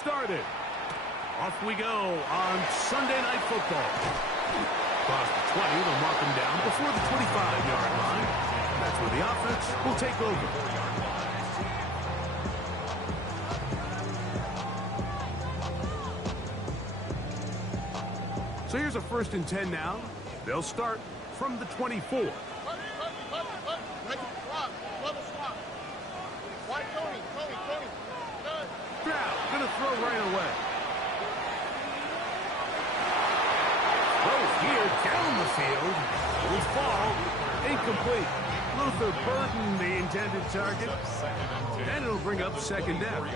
Started. Off we go on Sunday Night Football. Across the 20, they'll mark them down before the 25-yard line. That's where the offense will take over. So here's a 1st and 10 now. They'll start from the 24. Stroud gonna throw right away. Throws here down the field. Will fall. Incomplete. Luther Burden, the intended target. And it'll bring up 2nd down.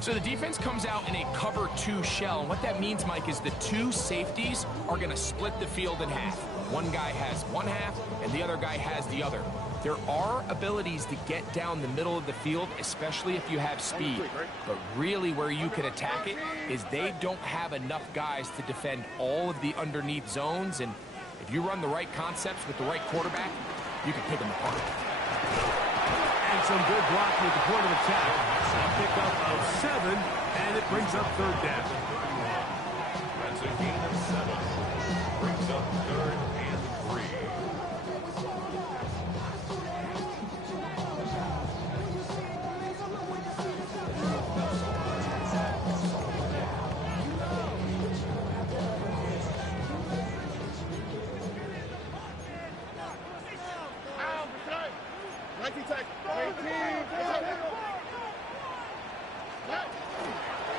So the defense comes out in a cover 2 shell. And what that means, Mike, is the 2 safeties are going to split the field in half. One guy has one half, and the other guy has the other. There are abilities to get down the middle of the field, especially if you have speed. But really where you can attack it is they don't have enough guys to defend all of the underneath zones. And if you run the right concepts with the right quarterback, you can pick them apart. And some good blocking at the point of attack. A pickup of 7, and it brings up 3rd down. That's a gain of 7. Brings up 3rd and 3.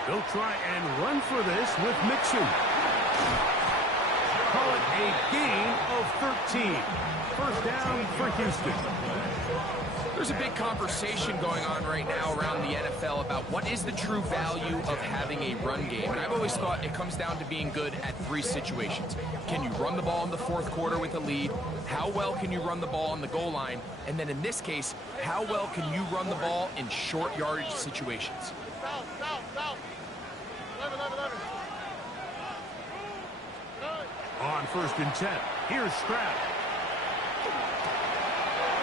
They'll try and run for this with Mixon. Call it a gain of 13. 1st down for Houston. There's a big conversation going on right now around the NFL about what is the true value of having a run game. And I've always thought it comes down to being good at 3 situations. Can you run the ball in the 4th quarter with a lead? How well can you run the ball on the goal line? And then in this case, how well can you run the ball in short yardage situations? On 1st and 10, here's Stroud.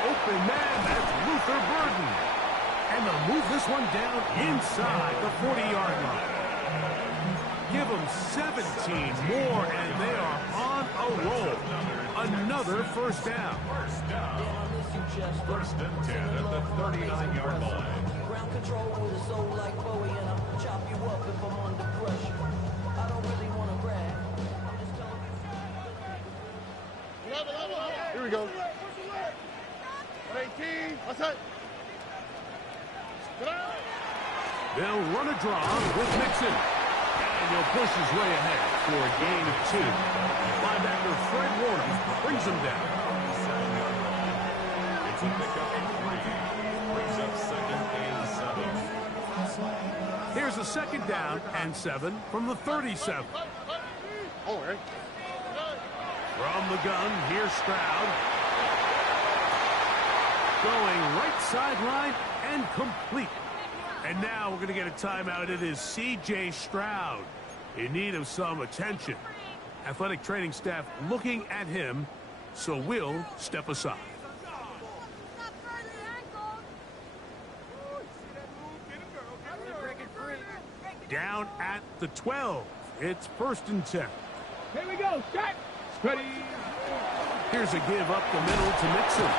Open man, that's Luther Burden. And they'll move this one down inside the 40-yard line. Give them 17 more, and they are on a roll. Another 1st down. 1st and 10 at the 39-yard line. Ground control with a soul like Bowie, and I'll chop you up if I'm under pressure. I don't really want to brag. I'm just telling you. Here we go. 18. What's that? They'll run a draw with Mixon. And he'll push his way ahead for a gain of 2. Linebacker Fred Warner brings him down. It's a pickup of 3. Brings up 2nd and 7. Here's a 2nd down and 7 from the 37. Oh, right. From the gun, here's Stroud. Going right sideline and complete. And now we're going to get a timeout. It is C.J. Stroud in need of some attention. Athletic training staff looking at him, so we'll step aside. Down at the 12. It's 1st and 10. Here we go. Start. Ready. Here's a give up the middle to Mixon.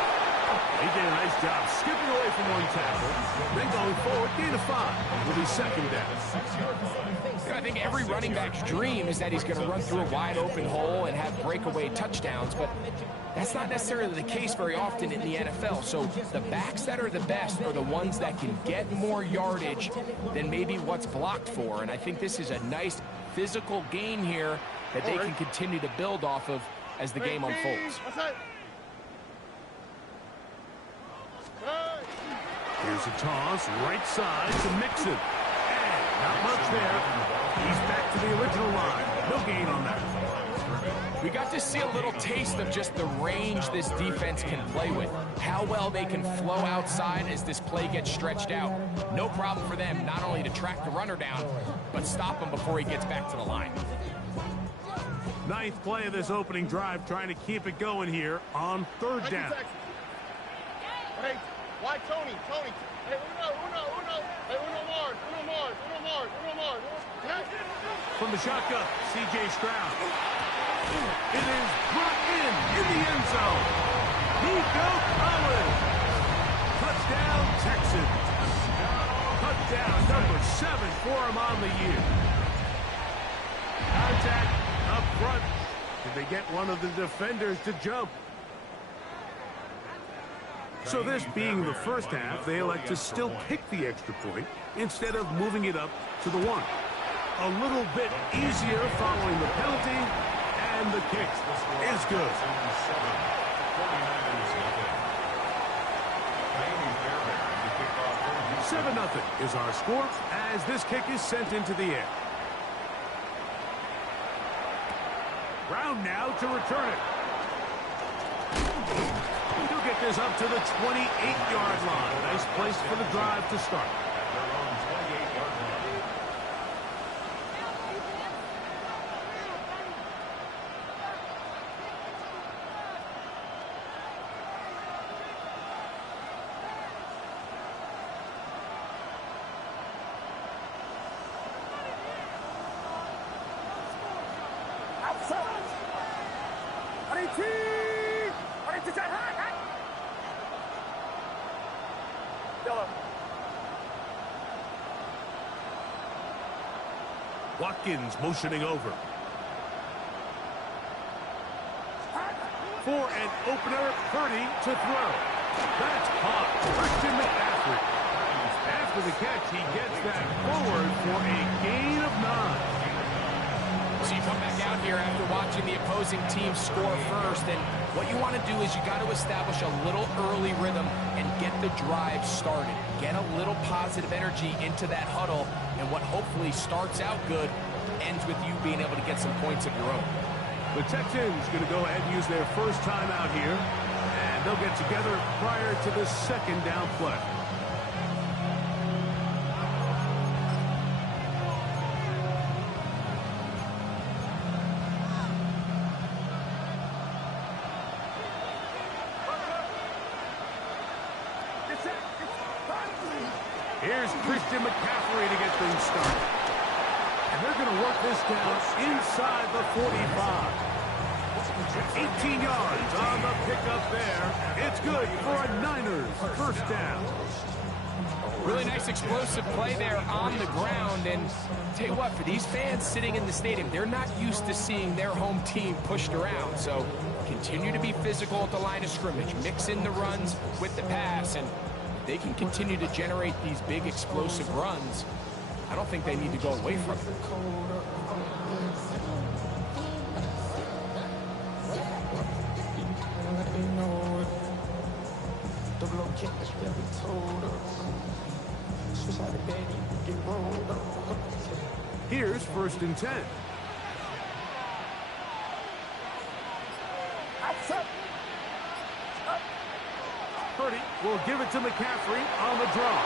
He did a nice job skipping away from one tackle. Then going forward, gain of 5 will be 2nd down. I think every running back's dream is that he's going to run through a wide open hole and have breakaway touchdowns, but that's not necessarily the case very often in the NFL. So the backs that are the best are the ones that can get more yardage than maybe what's blocked for. And I think this is a nice physical gain here that they can continue to build off of as the game unfolds. Here's a toss, right side to Mixon. And not much there. He's back to the original line. No gain on that. We got to see a little taste of just the range this defense can play with. How well they can flow outside as this play gets stretched out. No problem for them not only to track the runner down, but stop him before he gets back to the line. 9th play of this opening drive, trying to keep it going here on 3rd down. Why Tony? Tony. Hey, uno. Hey, uno Mars. Yes. From the shotgun, C.J. Stroud. It is brought in the end zone. Nico Collins. Touchdown, Texans. Touchdown number 7 for him on the year. Contact up front. Did they get one of the defenders to jump? So this being the first half, they elect to still kick the extra point instead of moving it up to the 1. A little bit easier following the penalty, and the kick is good. 7-0 is our score as this kick is sent into the air. Brown now to return it. He'll get this up to the 28-yard line. Nice place for the drive to start. Watkins motioning over. For an opener, Purdy to throw. That's caught. Christian McCaffrey. After the catch, he gets that forward for a gain of 9. So you come back out here after watching the opposing team score first, and what you want to do is you got to establish a little early rhythm and get the drive started. Get a little positive energy into that huddle, and what hopefully starts out good ends with you being able to get some points of your own. The Texans going to go ahead and use their first time out here, and they'll get together prior to the second down play. Here's Christian McCaffrey to get things started. And they're going to work this down inside the 45. 18 yards on the pickup there. It's good for a Niners first down. Really nice explosive play there on the ground. And tell you what, for these fans sitting in the stadium, they're not used to seeing their home team pushed around. So continue to be physical at the line of scrimmage. Mix in the runs with the pass, and they can continue to generate these big explosive runs. I don't think they need to go away from it. Here's 1st and 10. Purdy will give it to McCaffrey on the draw.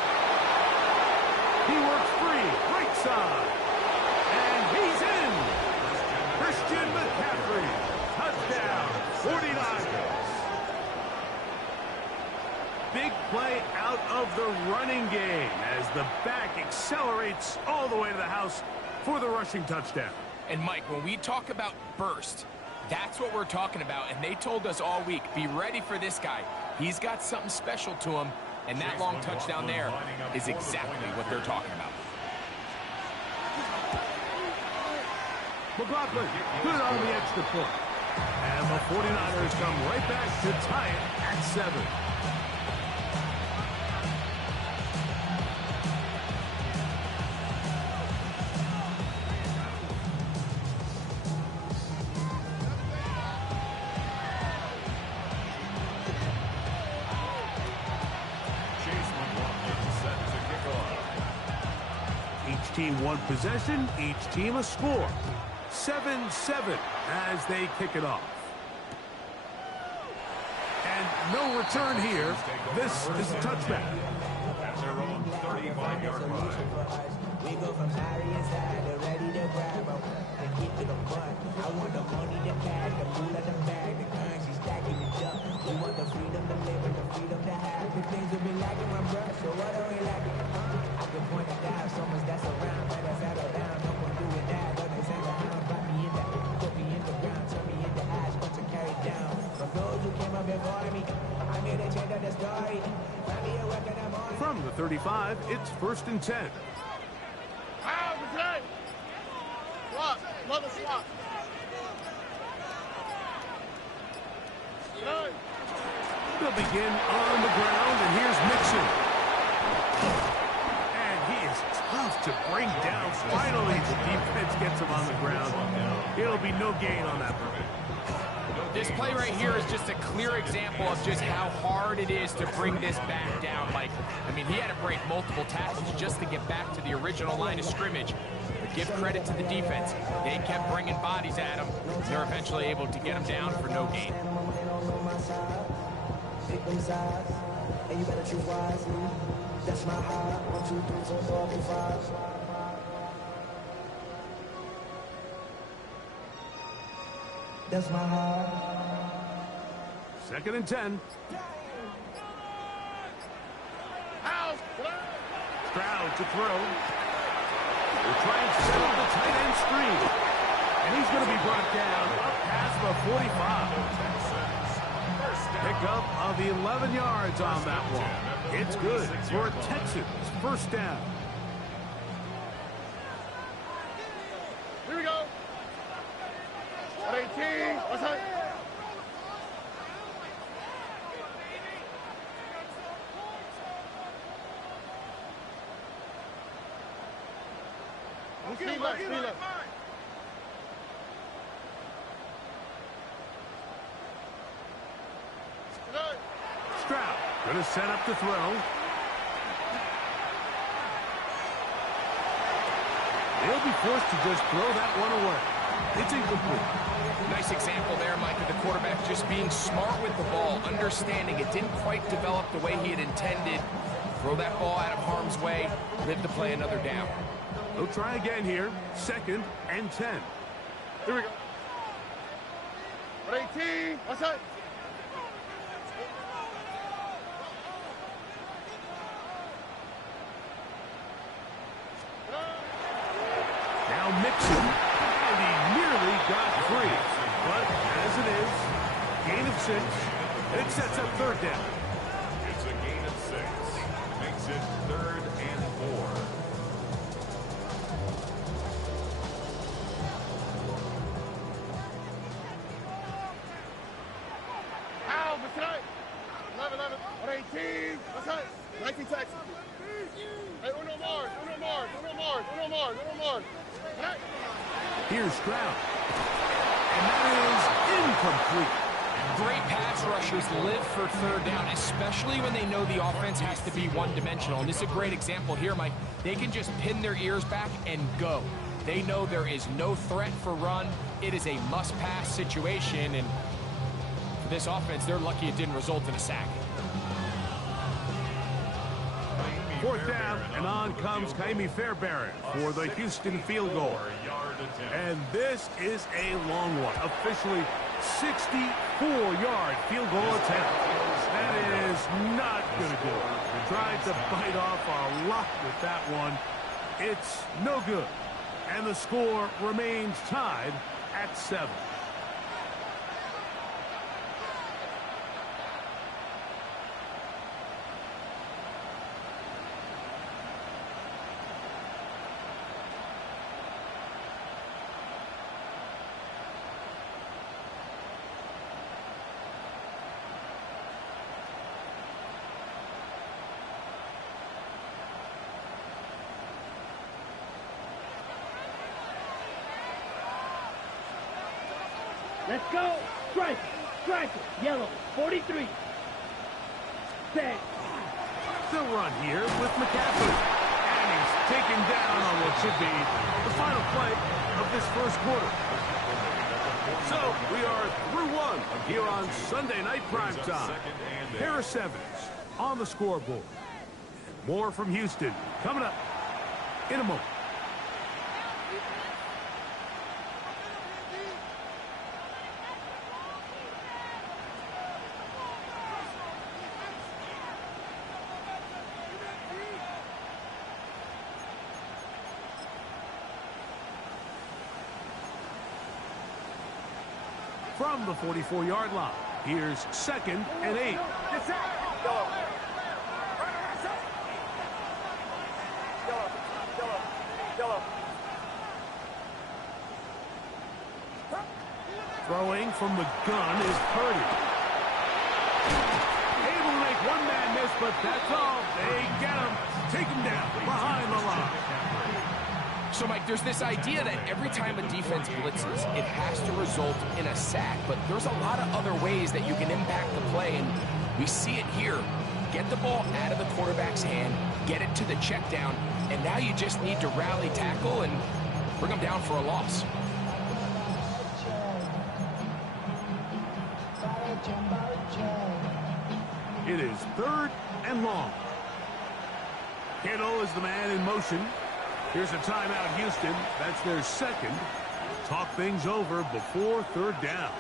He works free, right side. And he's in. Christian McCaffrey. Touchdown, 49ers. Big play out of the running game as the back accelerates all the way to the house for the rushing touchdown. And Mike, when we talk about burst, that's what we're talking about. And they told us all week, be ready for this guy. He's got something special to him, and that long touchdown there is exactly what they're talking about. McLaughlin, good on the extra point. And the 49ers come right back to tie it at 7. Each team one possession, each team a score. 7-7 as they kick it off. And no return here. This is a touchback. At their own 35-yard line. We go from high inside, ready to grab them and get to the front. I want the money, the cash, the food of the bag, the currency stacking it up. We want the freedom to live and the freedom to have. The things have been lacking, my bruh, so what are we lacking? I can point it out, so much that's around, but I settle down. No one doing that, others hang around. Put me in the ground, turn me into ash, but to carry down. From those who came up before me, I made a change of the story. Find me a weapon, I'm on. From the 35, it's 1st and 10. Out, protect. Swap, mother swap. Good. They'll begin on the ground, and here's Mixon. And he is tough to bring down. Finally, the defense gets him on the ground. It'll be no gain on that one. This play right here is just a clear example of just how hard it is to bring this back down, Mike. I mean, he had to break multiple tackles just to get back to the original line of scrimmage. But give credit to the defense. They kept bringing bodies at him. They're eventually able to get him down for no gain. And you better choose wisely. That's my heart. 1, 2, 3, 4, 5. That's my heart. 2nd and 10. House. Stroud to throw. We'll try and set up the tight end screen. And he's going to be brought down up past the 45. Pickup of 11 yards on that one. It's good for a Texans first down. Here we go. 18. What's that? Speed left, speed left. Stroud going to set up the throw. They'll be forced to just throw that one away. It's incomplete. Nice example there, Mike, of the quarterback just being smart with the ball, understanding it didn't quite develop the way he had intended. Throw that ball out of harm's way, live to play another down. They'll try again here. 2nd and 10. Here we go. 18. What's that? Now Mixon, and he nearly got free. But as it is, gain of 6. It sets up 3rd down. It's a gain of 6. Makes it 3rd and 4. How, what's that? 11. 18. What's that? 19 Texas. Hey, uno more. Hey. Here's Stroud. And that is incomplete. Great pass rushers live for 3rd down, especially when they know the offense has to be one-dimensional. And this is a great example here, Mike. They can just pin their ears back and go. They know there is no threat for run. It is a must-pass situation, and for this offense, they're lucky it didn't result in a sack. 4th down, and on comes Ka'imi Fairbairn for the Houston field goal. And this is a long one. Officially 64-yard field goal attempt. That is not going to do it. Tried to bite off a lot with that one. It's no good. And the score remains tied at 7. Let's go. Striker. Yellow. 43. Set. The run here with McCaffrey. And he's taken down on what should be the final play of this first quarter. So we are through one here on Sunday Night Primetime. Harris Evans on the scoreboard. More from Houston coming up in a moment. From the 44-yard line, here's 2nd and 8. Throwing from the gun is Purdy. Able to make one man miss, but that's all. They get him. Take him down behind the line. So, Mike, there's this idea that every time a defense blitzes, it has to result in a sack. But there's a lot of other ways that you can impact the play, and we see it here. Get the ball out of the quarterback's hand, get it to the check down, and now you just need to rally tackle and bring them down for a loss. It is 3rd and long. Kittle is the man in motion. Here's a timeout, Houston. That's their second. Talk things over before 3rd down.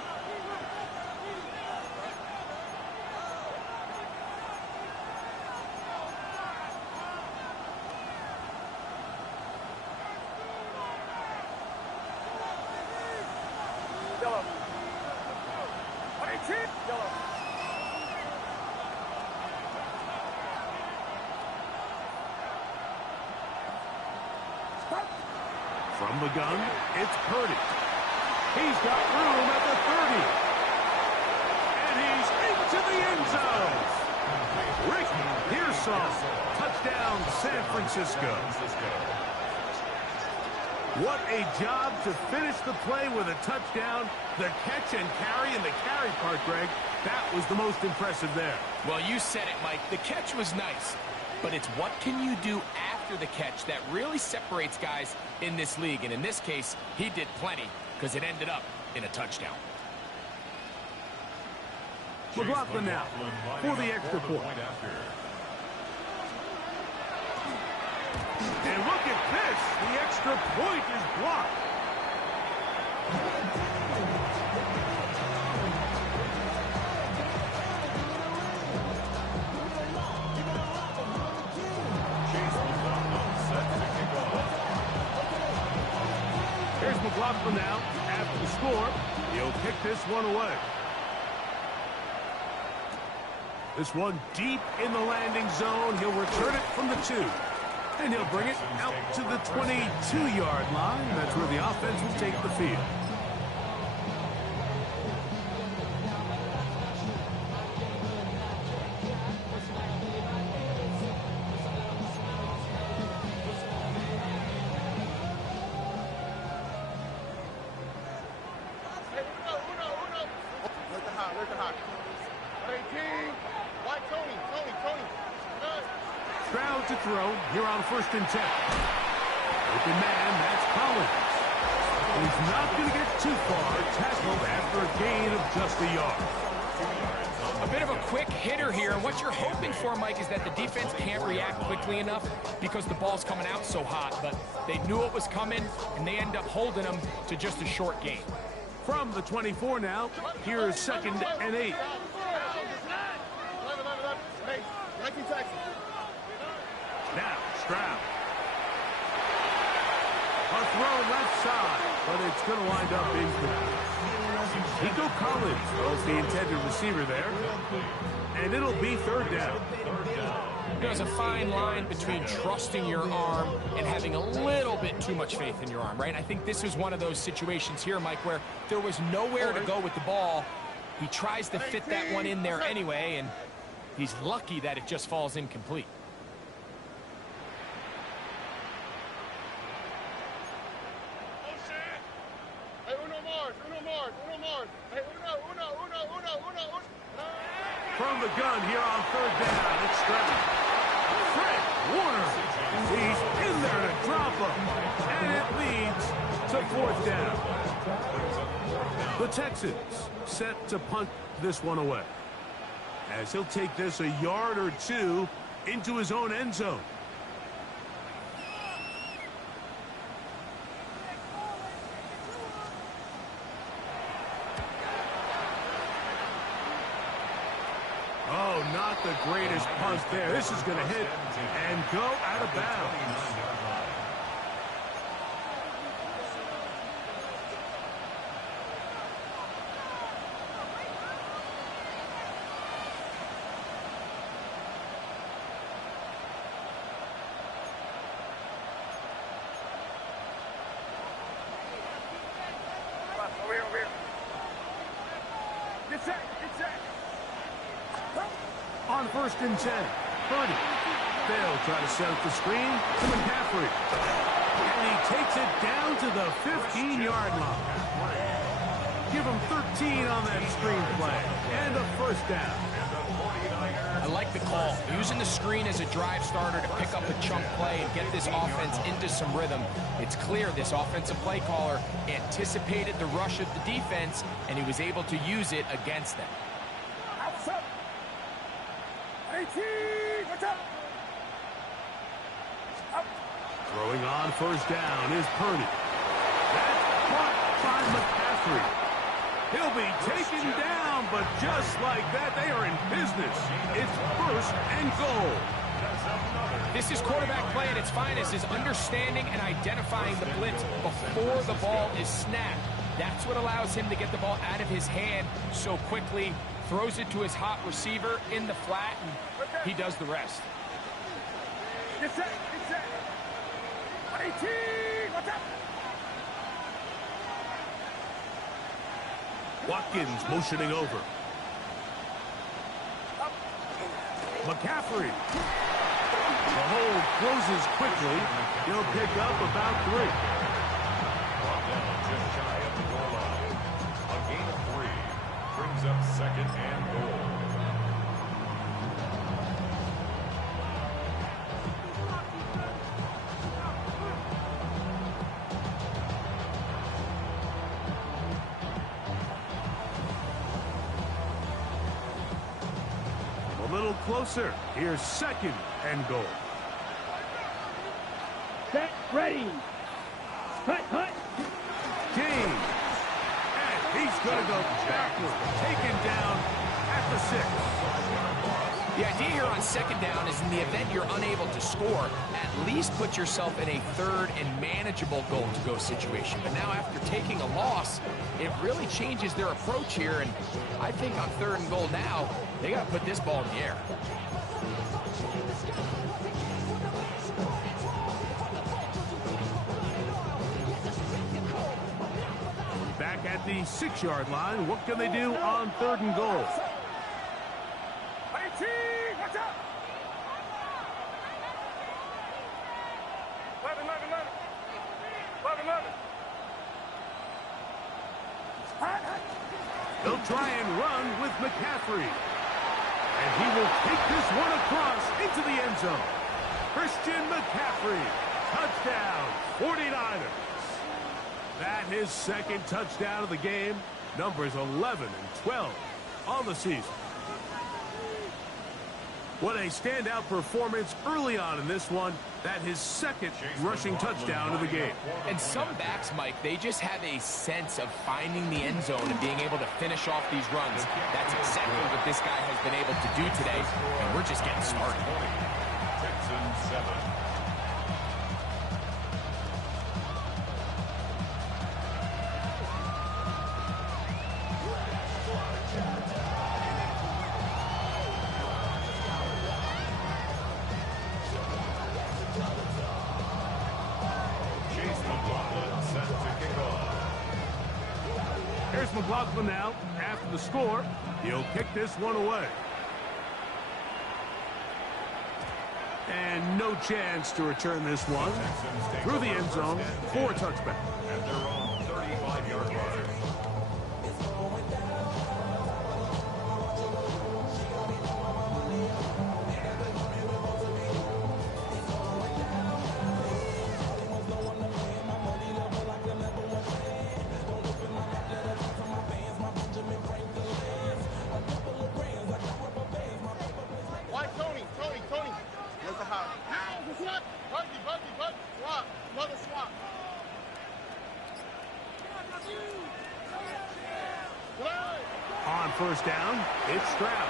From the gun, it's Purdy. He's got room at the 30. And he's into the end zone. Rick Pearsall. Touchdown, San Francisco. What a job to finish the play with a touchdown. The catch and carry, and the carry part, Greg, that was the most impressive there. Well, you said it, Mike. The catch was nice, but it's what can you do after the catch that really separates guys in this league. And in this case, he did plenty because it ended up in a touchdown. McLaughlin now for the extra point. And look at this. The extra point is blocked. Here's McLaughlin now. After the score, he'll kick this one away. This one deep in the landing zone. He'll return it from the 2. And he'll bring it out to the 22-yard line. That's where the offense will take the field. Stroud to throw here on 1st and 10. Open man, that's Collins. He's not going to get too far. Tackled after a gain of just a yard. A bit of a quick hitter here. And what you're hoping for, Mike, is that the defense can't react quickly enough because the ball's coming out so hot. But they knew it was coming, and they end up holding them to just a short gain. From the 24 now, here is 2nd and 8. Now, Stroud. A throw left side, but it's going to wind up incomplete. Nico Collins was the intended receiver there. And it'll be 3rd down. There's a fine line between trusting your arm and having a little bit too much faith in your arm, right? I think this is one of those situations here, Mike, where there was nowhere to go with the ball. He tries to fit that one in there anyway, and he's lucky that it just falls incomplete. From the gun here on 3rd down, it's Stroud. Fred Warner, he's in there to drop him, and it leads to 4th down. The Texans set to punt this one away, as he'll take this a yard or 2 into his own end zone. Oh, not the greatest punt there. This is going to hit and go out of bounds. first and 10. Purdy. They'll try to set up the screen to McCaffrey. And he takes it down to the 15-yard line. Give him 13 on that screen play. And a first down. I like the call. Using the screen as a drive starter to pick up a chunk play and get this offense into some rhythm. It's clear this offensive play caller anticipated the rush of the defense, and he was able to use it against them. What's up? 18, what's up? Up. Throwing on first down is Purdy. That's caught by McCaffrey. He'll be taken down, but just like that, they are in business. It's first and goal. This is quarterback play at its finest, is understanding and identifying the blitz before the ball is snapped. That's what allows him to get the ball out of his hand so quickly, throws it to his hot receiver in the flat, and he does the rest. Get set, get set. 18, what's up? Watkins motioning over. McCaffrey. The hold closes quickly. He'll pick up about 3. Brought down just shy of the goal line. A gain of 3 brings up second and goal. A little closer. Here's second and goal. Set, ready. Hut, hut. James. And he's going to go backward. Taken down at the 6. The idea here on second down is in the event you're unable to score, at least put yourself in a third and manageable goal-to-go situation. But now after taking a loss, it really changes their approach here, and I think on third and goal now, they got to put this ball in the air. Back at the 6-yard line, what can they do on third and goal? 18, what's up? 11, 11, 11. 11, 11. They'll try and run with McCaffrey. And he will take this one across into the end zone. Christian McCaffrey, touchdown, 49ers. That his second touchdown of the game. Numbers 11 and 12 on the season. What a standout performance early on in this one. That his second rushing touchdown of the game. And some backs, Mike, they just have a sense of finding the end zone and being able to finish off these runs. That's exactly what this guy has been able to do today, and we're just getting started. Texans 7. Here's McLaughlin now. After the score, he'll kick this one away. And no chance to return this one through the end zone for a touchback. At their own 35-yard line. Tony. There's a high. What's up? Buggy. Swap. Mother swap. On first down, it's Stroud.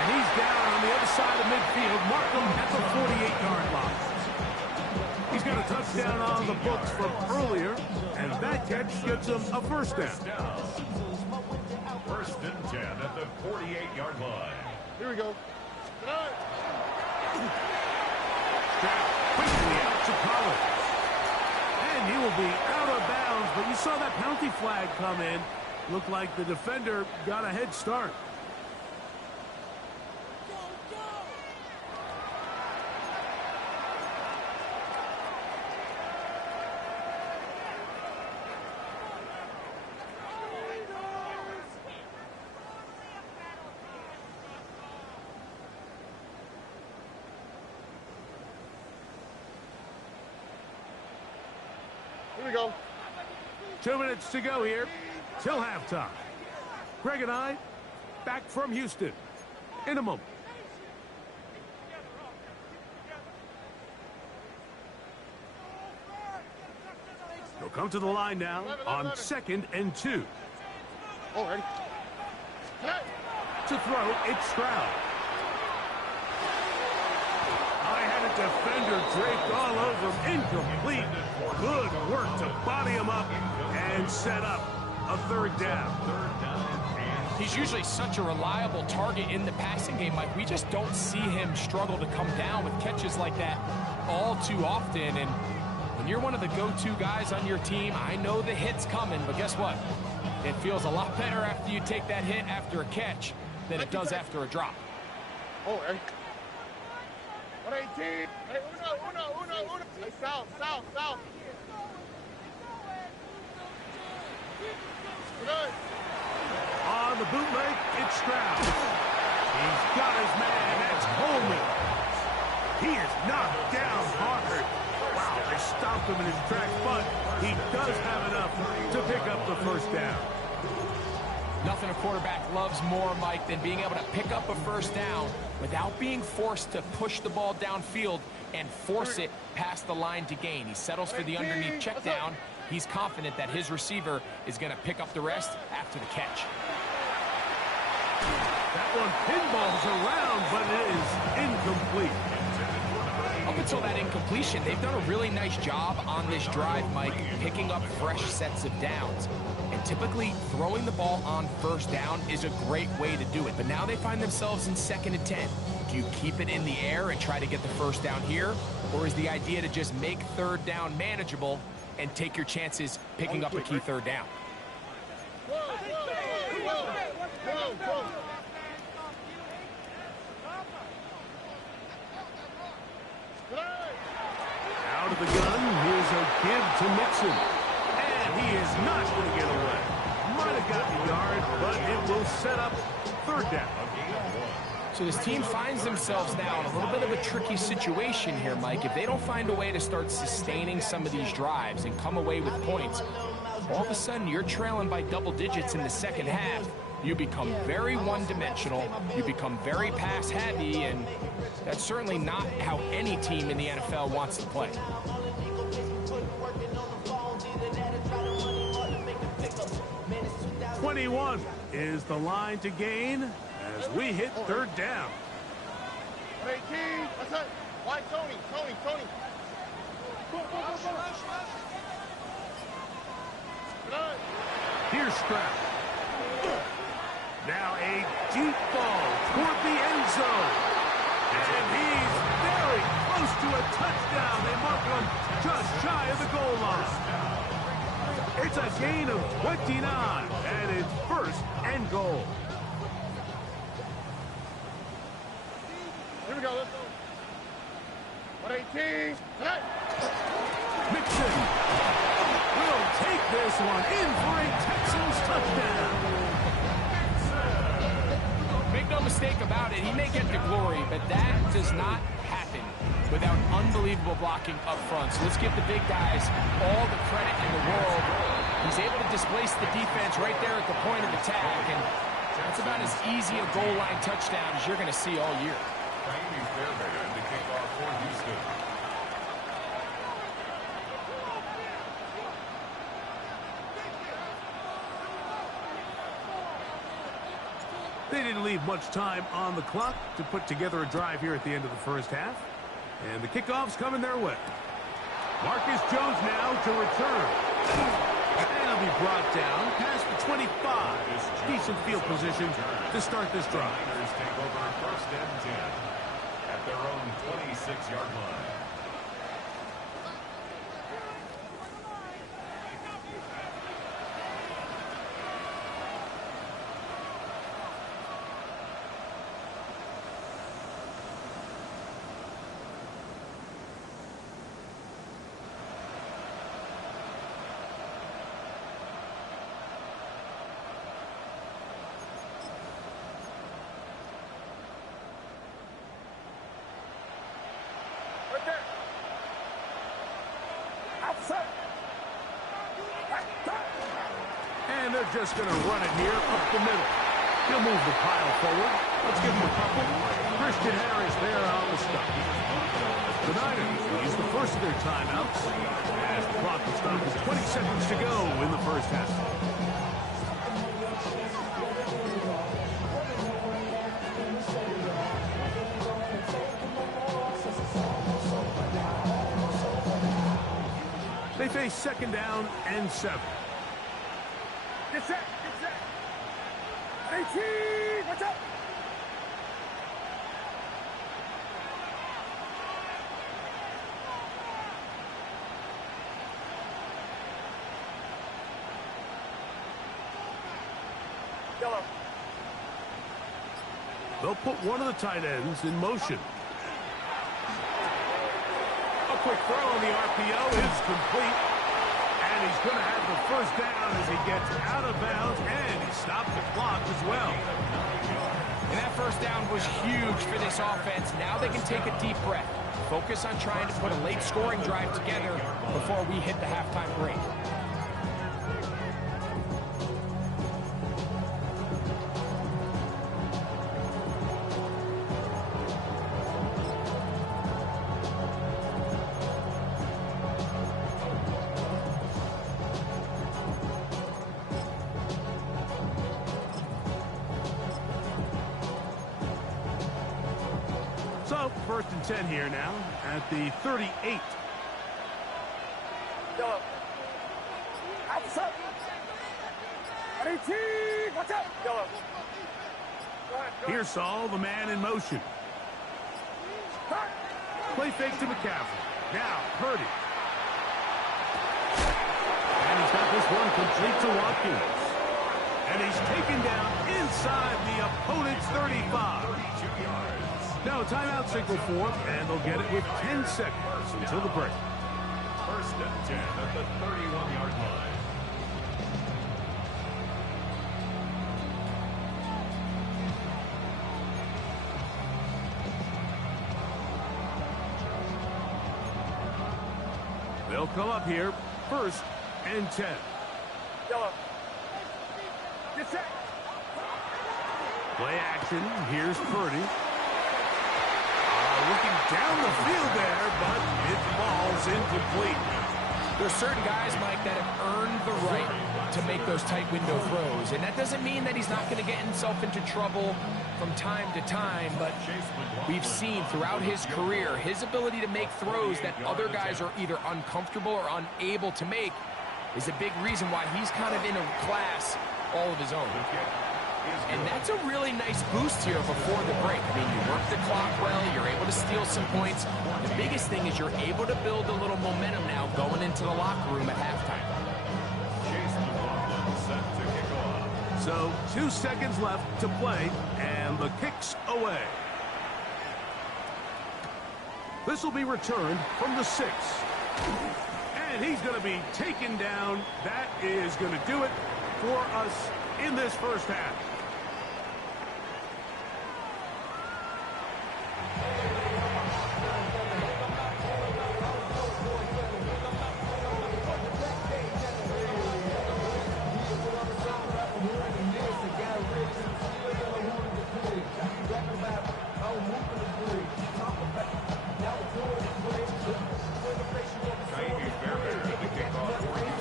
And he's down on the other side of midfield. Markham at the 48-yard line. He's got a touchdown on the books from earlier, and that catch gets him a first down. First and 10 at the 48-yard line. Here we go. Stroud quickly out to Collins. And he will be out of bounds, but you saw that penalty flag come in. Looked like the defender got a head start. Here we go. 2 minutes to go here till halftime. Greg and I back from Houston in a moment. They'll come to the line now on 2nd and 2. Oh, ready? To throw, it's Stroud. I had a defender draped all over him. Incomplete. Good work to body him up and set up a 3rd down. He's usually such a reliable target in the passing game, Mike. We just don't see him struggle to come down with catches like that all too often. And when you're one of the go-to guys on your team, I know the hit's coming, but guess what? It feels a lot better after you take that hit after a catch than it does after a drop. Oh, ready? 118. Hey, uno. Hey, south. Good. On the bootleg, it's Stroud. He's got his man. That's Coleman. He is knocked down hard. Wow, they stopped him in his tracks, but he does have enough to pick up the 1st down. Nothing a quarterback loves more, Mike, than being able to pick up a 1st down without being forced to push the ball downfield and force it past the line to gain. He settles for the underneath check down. He's confident that his receiver is going to pick up the rest after the catch. That one pinballs around, but it is incomplete. Up until that incompletion, they've done a really nice job on this drive, Mike, picking up fresh sets of downs. And typically, throwing the ball on 1st down is a great way to do it. But now they find themselves in 2nd and 10. Do you keep it in the air and try to get the 1st down here? Or is the idea to just make 3rd down manageable and take your chances picking up a key 3rd down? Whoa. Out of the gun, here's a give to Mixon. And he is not going to get away. Might have got the yard, but it will set up 3rd down. So this team finds themselves now in a little bit of a tricky situation here, Mike. If they don't find a way to start sustaining some of these drives and come away with points, all of a sudden you're trailing by double digits in the 2nd half. You become very one-dimensional, you become very pass-heavy, and that's certainly not how any team in the NFL wants to play. "21 is the line to gain as we hit 3rd down. 118. That's it. Why, Tony? Good. Here's Stroud. Now a deep ball toward the end zone. And he's very close to a touchdown. They mark him just shy of the goal line. It's a gain of 29, and it's 1st and goal. Here we go. Let's go. 118. Hey. Mixon will take this one in for a Texans touchdown. Make no mistake about it, he may get the glory, but that does not happen without unbelievable blocking up front. So let's give the big guys all the credit in the world. He's able to displace the defense right there at the point of attack, and that's about as easy a goal line touchdown as you're going to see all year. Miami's there, man, to kick off for Houston. They didn't leave much time on the clock to put together a drive here at the end of the 1st half. And the kickoff's coming their way. Marcus Jones now to return. And he'll be brought down past the 25. Decent field position to start this drive. Niners take over 1st and 10 at their own 26-yard line. And they're just going to run it here up the middle. He'll move the pile forward. Let's give him a couple. Christian Harris there on the stop. The Niners use the first of their timeouts as the clock will stop with 20 seconds to go in the first half. They face second down and 7. Get set. Get set. 18. Watch out. Yellow. They'll put one of the tight ends in motion. A quick throw on the RPO is complete. And he's going to have the first down as he gets out of bounds, and he stopped the clock as well. And that first down was huge for this offense. Now they can take a deep breath. Focus on trying to put a late scoring drive together before we hit the halftime break. So, first and 10 here now at the 38. Yellow. Outside. 18. Watch out. Yellow. Go ahead. Here's Saul, the man in motion. Play fake to McCaffrey. Now, Purdy. And he's got this one complete to Watkins. And he's taken down inside the opponent's 35. 32 yards. Now a timeout signal for him, and they'll get it with 10 seconds until the break. First and 10 at the 31-yard line. They'll come up here, first and 10. Yellow. Get set. Play action, here's Purdy. Looking down the field there, but it falls incomplete. There's certain guys, Mike, that have earned the right to make those tight window throws. And that doesn't mean that he's not going to get himself into trouble from time to time, but we've seen throughout his career his ability to make throws that other guys are either uncomfortable or unable to make is a big reason why he's kind of in a class all of his own. And that's a really nice boost here before the break. I mean, you work the clock well, you're able to steal some points. The biggest thing is you're able to build a little momentum now going into the locker room at halftime. Set to kick off. So 2 seconds left to play, and the kick's away. This will be returned from the 6. And he's going to be taken down. That is going to do it for us in this first half.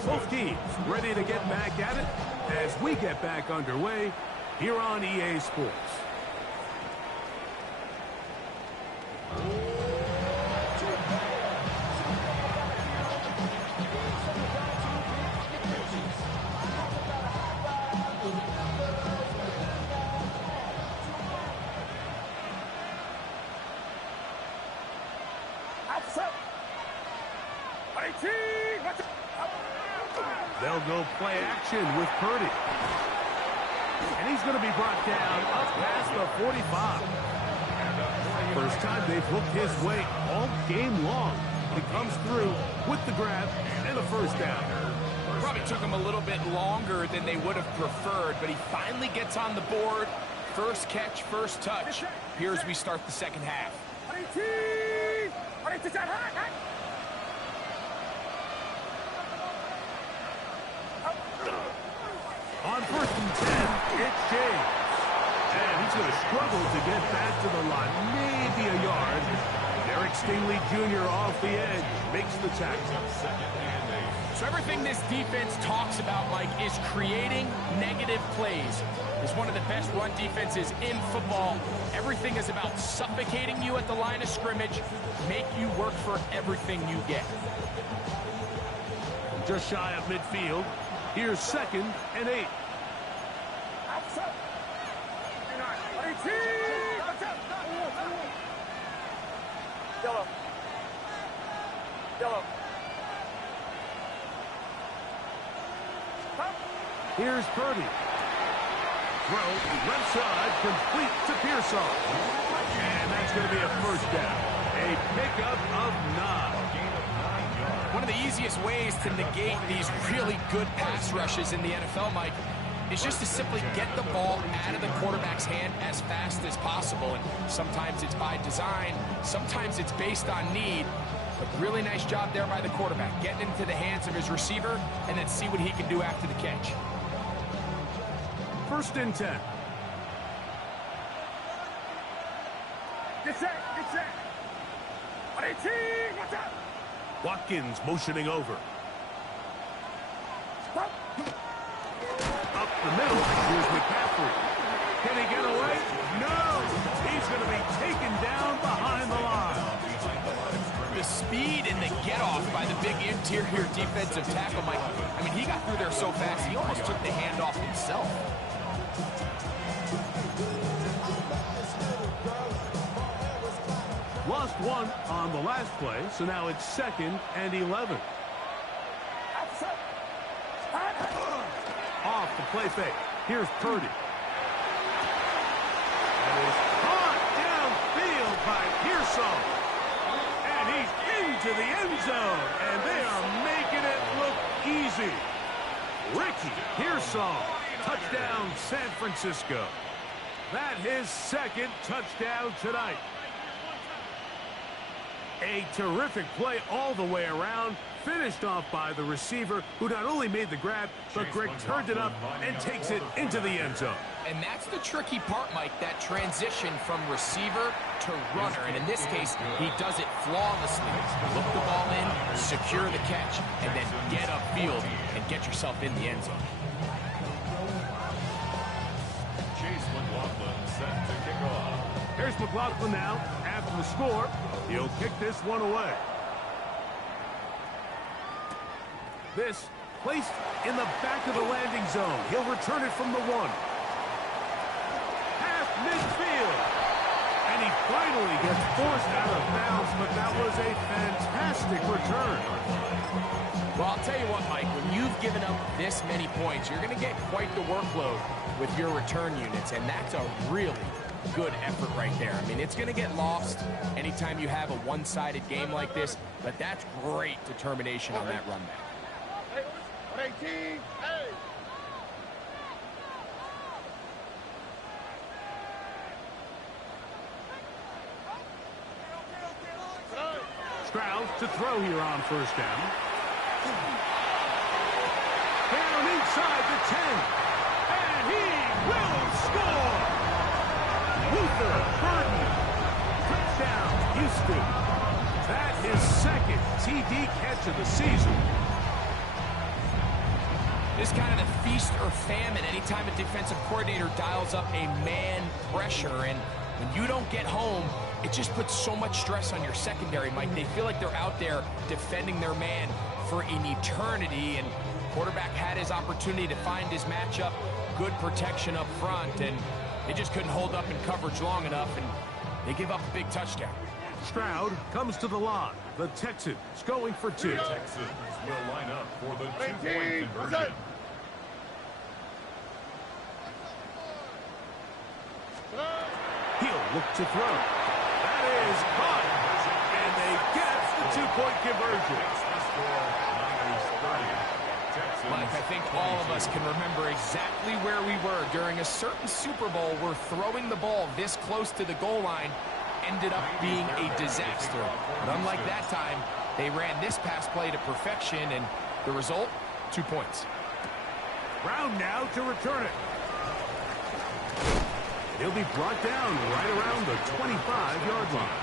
Both teams ready to get back at it as we get back underway here on EA Sports. Outside. 18. Watch out. They'll go play action with Purdy. And he's going to be brought down up past the 45. First time they've hooked his way all game long. He comes through with the grab and the first down. Probably took him a little bit longer than they would have preferred, but he finally gets on the board. First catch, first touch. Here as we start the second half. 18. 18. first and 10. It's James. And he's going to struggle to get back to the line. Maybe a yard. Derek Stingley Jr. off the edge. Makes the tackle. So everything this defense talks about, Mike, is creating negative plays. It's one of the best run defenses in football. Everything is about suffocating you at the line of scrimmage, make you work for everything you get. Just shy of midfield. Here's 2nd and 8. Yellow. Yellow. Here's Purdy. Throw left side, complete to Pearsall. And that's going to be a first down. A pickup of 9. One of the easiest ways to negate these really good pass rushes in the NFL, Mike, is just to simply get the ball out of the quarterback's hand as fast as possible. And sometimes it's by design, sometimes it's based on need. But really nice job there by the quarterback, getting into the hands of his receiver and then see what he can do after the catch. First and 10. Get set, get set. 118, watch out. Watkins motioning over. Stop. Up the middle, here's McCaffrey. Can he get away? No! He's going to be taken down behind the line. The speed and the get-off by the big interior defensive tackle, Mike. I mean, he got through there so fast, he almost took the handoff himself. Lost one on the last play, so now it's 2nd and 11. Off the play fake. Here's Purdy. That is caught downfield by Pearsall. And he's into the end zone. And they are making it look easy. Ricky Pearsall. Touchdown, San Francisco. That his 2nd touchdown tonight. A terrific play all the way around, finished off by the receiver, who not only made the grab, but Greg turned it up and takes it into the end zone. And that's the tricky part, Mike, that transition from receiver to runner. And in this case, he does it flawlessly. Look the ball in, secure the catch, and then get upfield and get yourself in the end zone. Chase McLaughlin set to kick off. Here's McLaughlin now. After the score, he'll kick this one away. This placed in the back of the landing zone. He'll return it from the 1. Half midfield. And he finally gets forced out of bounds, but that was a fantastic return. Well, I'll tell you what, Mike, when you've given up this many points, you're going to get quite the workload with your return units, and that's a really good effort right there. I mean, it's going to get lost anytime you have a one-sided game like this, but that's great determination on that run back. 118, hey. Stroud to throw here on first down. Down inside the 10. And he will score! Luther Burden. Touchdown, Houston. That is 2nd TD catch of the season. This kind of the feast or famine anytime a defensive coordinator dials up a man pressure. And when you don't get home, it just puts so much stress on your secondary, Mike. They feel like they're out there defending their man for an eternity. And quarterback had his opportunity to find his matchup. Good protection up front. And they just couldn't hold up in coverage long enough. And they give up a big touchdown. Stroud comes to the line. The Texans going for 2. Texans will line up for the 2-point conversion. He'll look to throw. That is caught. And they get the 2-point conversion. Mike, I think all of us can remember exactly where we were during a certain Super Bowl where throwing the ball this close to the goal line ended up being a disaster. But unlike that time, they ran this pass play to perfection, and the result, 2 points. Brown now to return it. He'll be brought down right around the 25-yard line.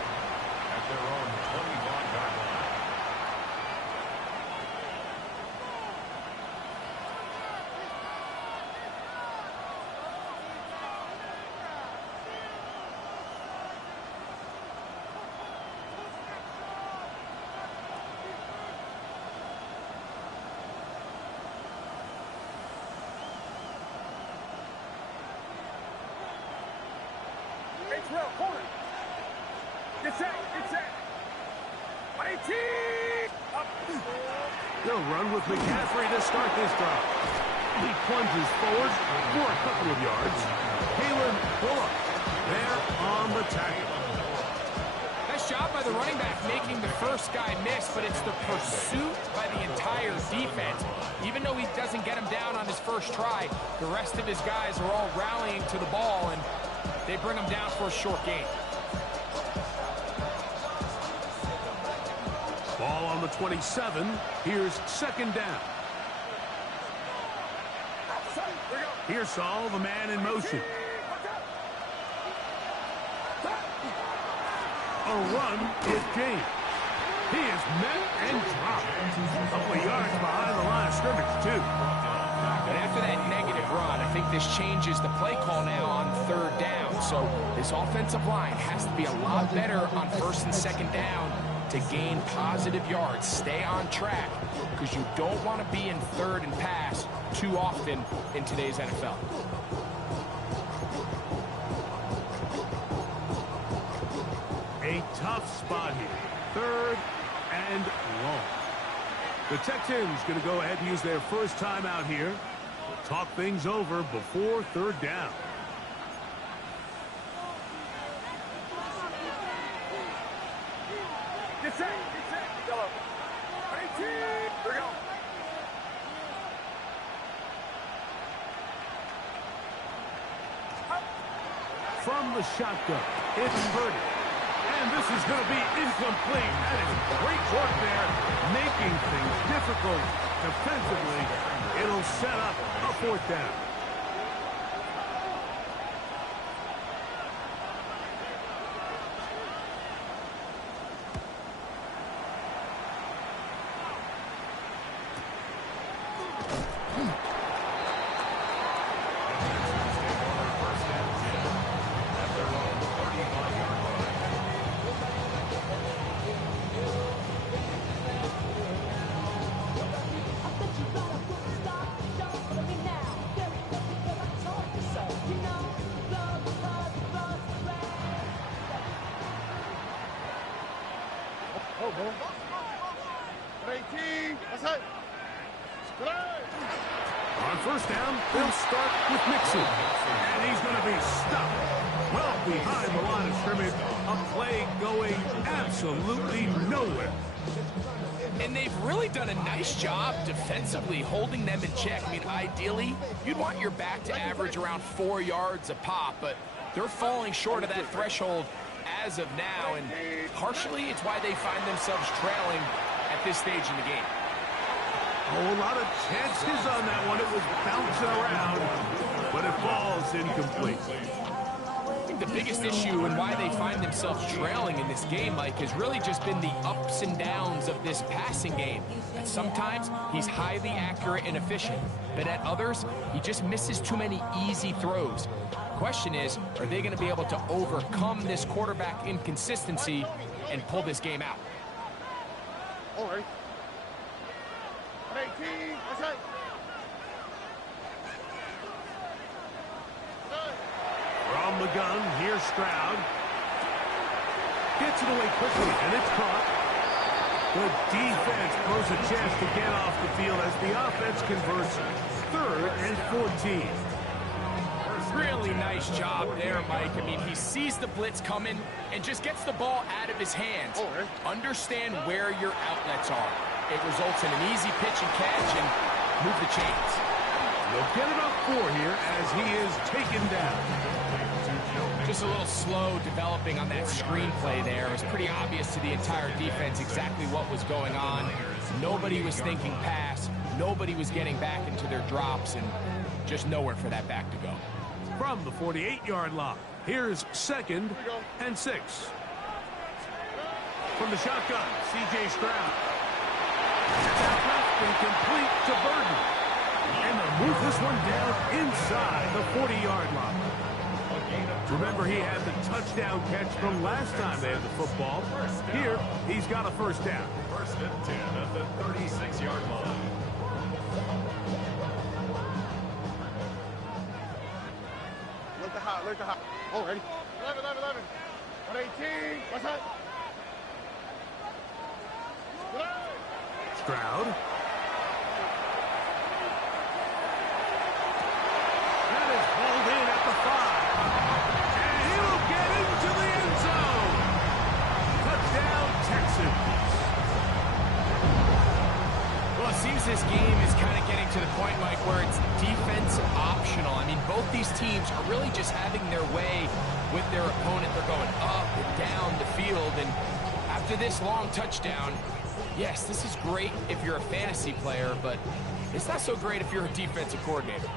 At their own 25-yard line. Corner. Get set. Get set. 18. Up. They'll run with McCaffrey to start this drive. He plunges forward for a couple of yards. Kalen Bullock there on the tackle. Nice job by the running back making the first guy miss, but it's the pursuit by the entire defense. Even though he doesn't get him down on his first try, the rest of his guys are all rallying to the ball, and they bring him down for a short gain. Ball on the 27. Here's second down. Here's Saul, the man in motion. A run is James. He is met and dropped. A couple of yards behind the line of scrimmage, too. But after that negative run, I think this changes the play call now on third down. So this offensive line has to be a lot better on first and second down to gain positive yards. Stay on track, because you don't want to be in third and pass too often in today's NFL. A tough spot here. Third and long. The Texans going to go ahead and use their first time out here. We'll talk things over before third down. Get set. Get set. Yellow. 18. Here we go. From the shotgun, it's Purdy. And this is going to be incomplete. That is great work there, making things difficult defensively. It'll set up a fourth down. Oh, boy. 18. That's it. On first down, they'll start with Mixon. And he's going to be stopped well behind the line of scrimmage. A play going absolutely nowhere. And they've really done a nice job defensively holding them in check. I mean, ideally, you'd want your back to average around 4 yards a pop, but they're falling short of that threshold as of now, and partially it's why they find themselves trailing at this stage in the game. Oh, a lot of chances on that one. It was bouncing around, but it falls incomplete. I think the biggest issue and why they find themselves trailing in this game, Mike, has really just been the ups and downs of this passing game. At sometimes, he's highly accurate and efficient, but at others, he just misses too many easy throws. The question is, are they going to be able to overcome this quarterback inconsistency and pull this game out? All right. 18. That's it. From the gun, here's Stroud. Gets it away quickly, and it's caught. The defense throws a chance to get off the field as the offense converts 3rd and 14. Really nice job there, Mike. I mean, he sees the blitz coming and just gets the ball out of his hands. Understand where your outlets are. It results in an easy pitch and catch and move the chains. They'll get it up 4 here as he is taken down. Just a little slow developing on that screenplay there. It was pretty obvious to the entire defense exactly what was going on. Nobody was thinking pass. Nobody was getting back into their drops, and just nowhere for that back to go. From the 48-yard line, here's 2nd and 6. From the shotgun, C.J. Stroud. It's out left and complete to Burden. And they'll move this one down inside the 40-yard line. Remember, he had the touchdown catch from last time they had the football. Here, he's got a first down. 1st and 10 at the 36-yard line. Look at hot. Oh, ready? 11. 118. What's that? Stroud. That is hauled in at the 5. And he will get into the end zone. Touchdown, Texans. Well, it seems this game is kind of getting to the point, Mike, where it's defense optional. I mean, both these teams are really just having their way with their opponent. They're going up and down the field, and after this long touchdown, yes, this is great if you're a fantasy player, but it's not so great if you're a defensive coordinator.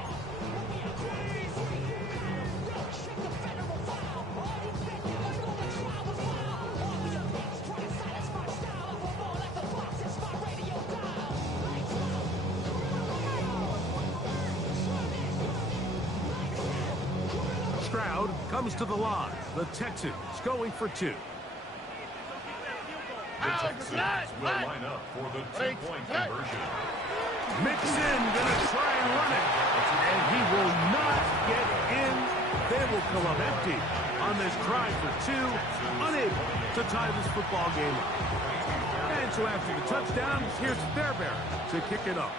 Stroud comes to the line. The Texans going for 2. The Texans will line up for the 2-point conversion. Mixon gonna try and run it. And he will not get in. They will come up empty on this try for 2. Unable to tie this football game up. And so after the touchdown, here's Fairbairn to kick it off.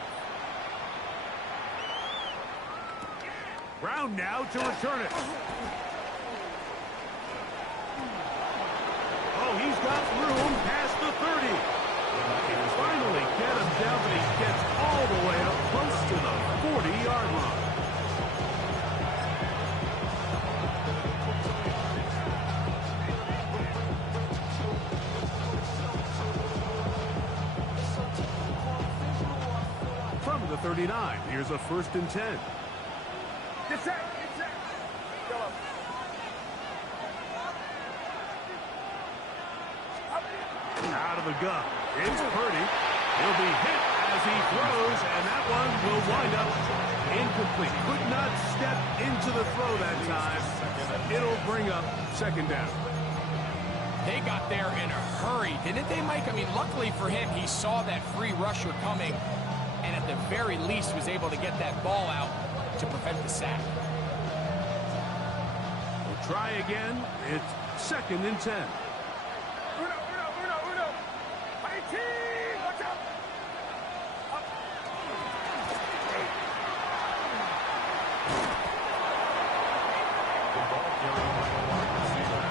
Brown now to return it. Oh, he's got room past the 30. He will finally get him down, but he gets all the way up close to the 40-yard line. From the 39, here's a 1st and 10. Get set. Go up. Out of the gun. It's Purdy. He'll be hit as he throws, and that one will wind up incomplete. Could not step into the throw that time. It'll bring up 2nd down. They got there in a hurry, didn't they, Mike? I mean, luckily for him, he saw that free rusher coming, and at the very least was able to get that ball out to prevent the sack. We'll try again. It's 2nd and 10. Uno. 18. Watch out. The ball carried by the wide receiver.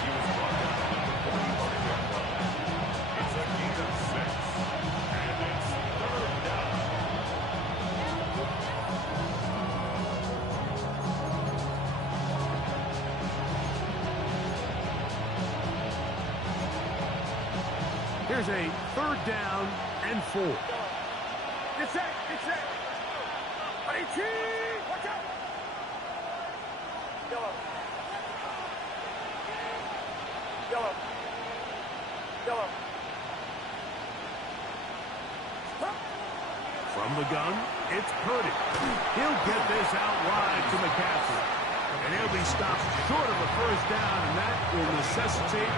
He was brought down at the 40-yard line. It's a gain of 6. And it's 3rd down. Here's a 3rd down and 4. Get set. 18. Watch out. Yellow. From the gun, it's Purdy. He'll get this out wide to McCaffrey. And he'll be stopped short of a 1st down, and that will necessitate a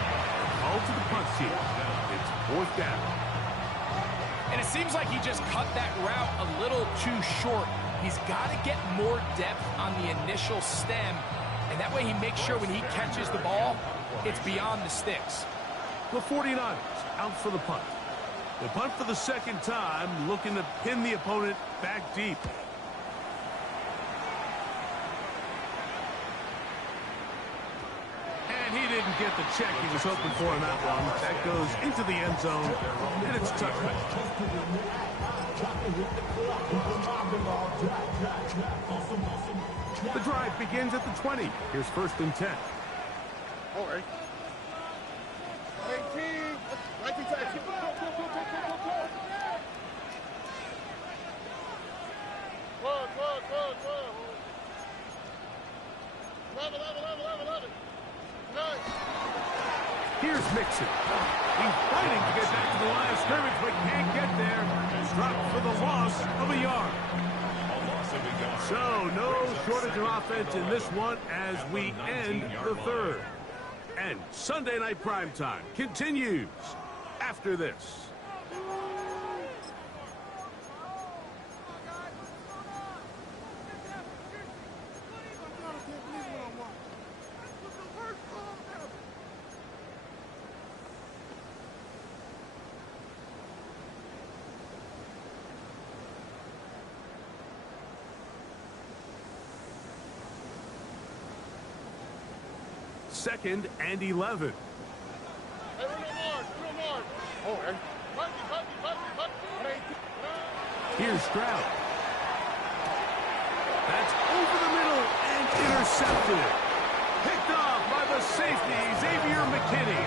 call to the punt team. It's 4th down. And it seems like he just cut that route a little too short. He's got to get more depth on the initial stem, and that way he makes sure when he catches the ball, it's beyond the sticks. The 49ers out for the punt. The punt for the 2nd time, looking to pin the opponent back deep. And he didn't get the check he was hoping for in that one. That goes into the end zone, and it's touchback. The drive begins at the 20. Here's 1st and 10. All right. 18. 19 seconds. Go. Here's Mixon. He's fighting to get back to the line of scrimmage, but can't get there. Dropped for the loss of a yard. So, no shortage of offense in this one as we end the third. And Sunday Night Primetime continues after this. Second and 11. Here's Stroud. That's over the middle and intercepted. Picked off by the safety, Xavier McKinney.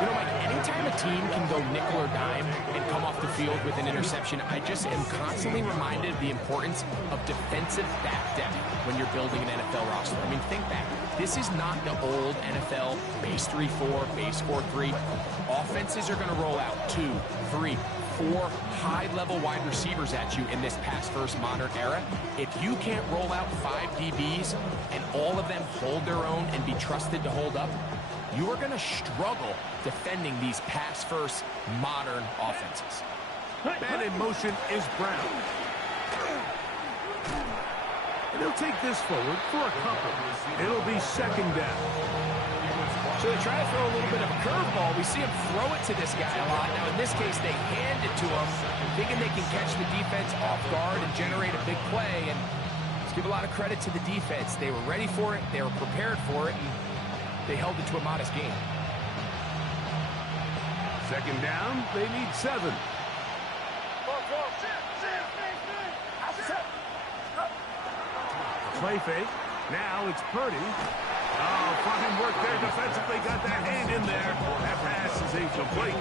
You know, Mike, anytime a team can go nickel or dime and come off the field with an interception, I just am constantly reminded of the importance of defensive back depth when you're building an NFL roster. I mean, think back. This is not the old NFL base 3-4, base 4-3. Offenses are going to roll out 2, 3, 4 high-level wide receivers at you in this pass-first modern era. If you can't roll out 5 DBs and all of them hold their own and be trusted to hold up, you are going to struggle defending these pass-first modern offenses. Man in motion is Brown. And they'll take this forward for a couple. It'll be second down. So they try to throw a little bit of a curveball. We see him throw it to this guy a lot. Now, in this case, they hand it to him, thinking they can catch the defense off guard and generate a big play. And let's give a lot of credit to the defense. They were ready for it. They were prepared for it. And they held it to a modest game. Second down, they need 7. Play fake. Now it's Purdy. Oh, fine work there defensively. Got that hand in there. That pass is incomplete.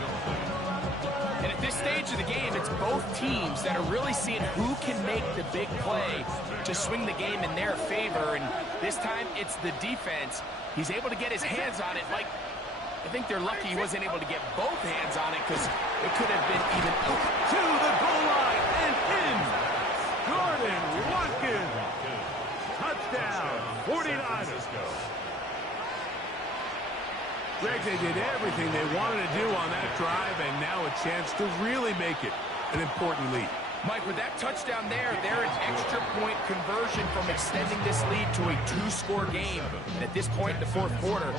And at this stage of the game, it's both teams that are really seeing who can make the big play to swing the game in their favor. And this time, it's the defense. He's able to get his hands on it. Like, I think they're lucky he wasn't able to get both hands on it because it could have been even out. To the goal line and in. Gordon Watkins. Touchdown, 49ers. Greg, they did everything they wanted to do on that drive, and now a chance to really make it an important lead. Mike, with that touchdown there, they're an extra point conversion from extending this lead to a 2-score game. And at this point in the fourth quarter,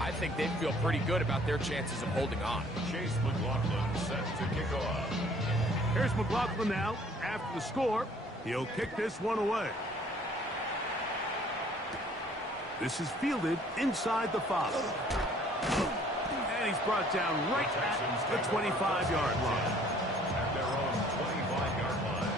I think they feel pretty good about their chances of holding on. Chase McLaughlin set to kick off. Here's McLaughlin now. After the score, he'll kick this one away. This is fielded inside the 5. And he's brought down right at the 25-yard line. At their own 25-yard line.